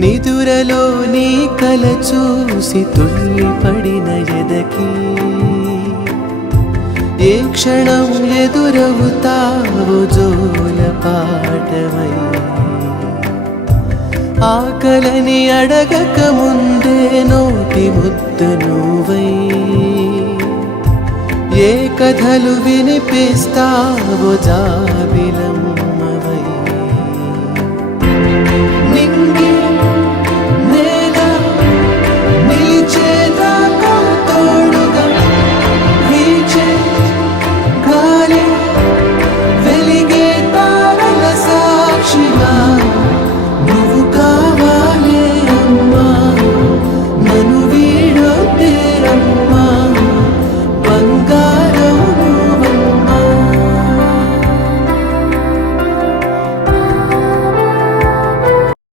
నిదురలో నీ కల చూసి తుళ్ళిపడిన ఎదకి ఏ క్షణం ఎదురవుతావో జోల పాటవై ఆకలని అడగక ముందే నోటి ముద్ద నువ్వై ఏ కథలు వినిపిస్తావో జాబిలమ్మ